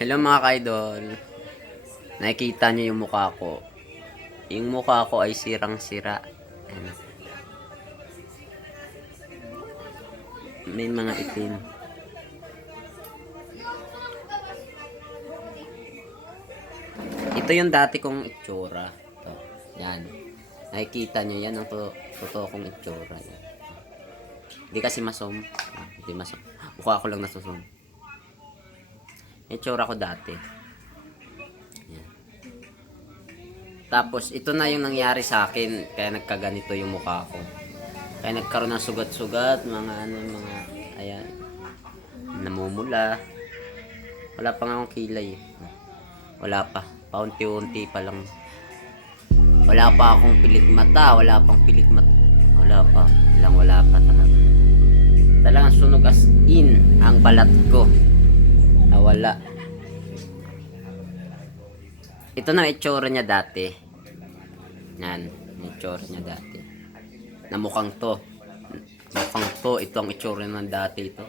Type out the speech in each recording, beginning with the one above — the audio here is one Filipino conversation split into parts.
Hello mga kaidol. Nakikita niyo yung mukha ko. Yung mukha ko ay sirang-sira. Ayan. May mga itim. Ito yung dati kong itsura. Ito. Yan. Nakikita niyo yan ang totoo kong itsura. Yan. Hindi kasi masom. Hindi masom. Mukha ko lang nasusom. Itsura ko dati. Yan. Tapos ito na yung nangyari sa akin kaya nagkaganito yung mukha ko. Kaya nagkaroon ng sugat-sugat, mga ayan, namumula. Wala pa nga akong kilay. Wala pa. Paunti-unti pa lang. Wala pa akong pilik mata, wala pang pilik mata. Wala pa. Wala pa talaga. Talagang sunog as in ang balat ko. Nawala. Ito na itsura niya dati. Yan, itsura niya dati. Na mukhang to. Ito ang itsura ng dati ito.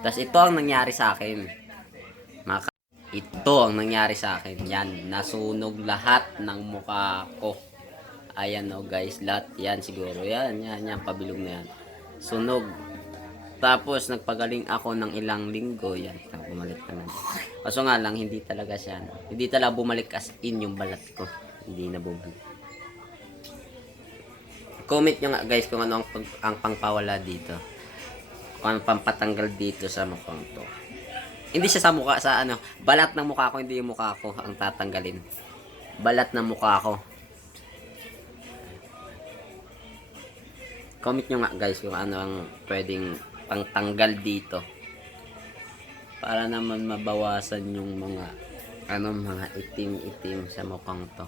Tapos ito ang nangyari sa akin. Ito ang nangyari sa akin. Yan, nasunog lahat ng mukha ko. Ayan o guys, lahat yan siguro. Yan, pabilog na yan. Sunog. Tapos nagpagaling ako ng ilang linggo. Yan, bumalik naman. Kaso nga lang, hindi talaga siya. Hindi talaga bumalik as in yung balat ko. Hindi na bumalik. Comment nyo nga guys kung ano ang pangpawala dito. Kung ano pampatanggal dito sa mukhang to. Hindi siya sa mukha, sa ano. Balat ng mukha ko, hindi yung mukha ko ang tatanggalin. Balat ng mukha ko. Comment nyo nga guys kung ano ang pwedeng pangtanggal dito. Para naman mabawasan yung mga mga itim-itim sa mukhang to.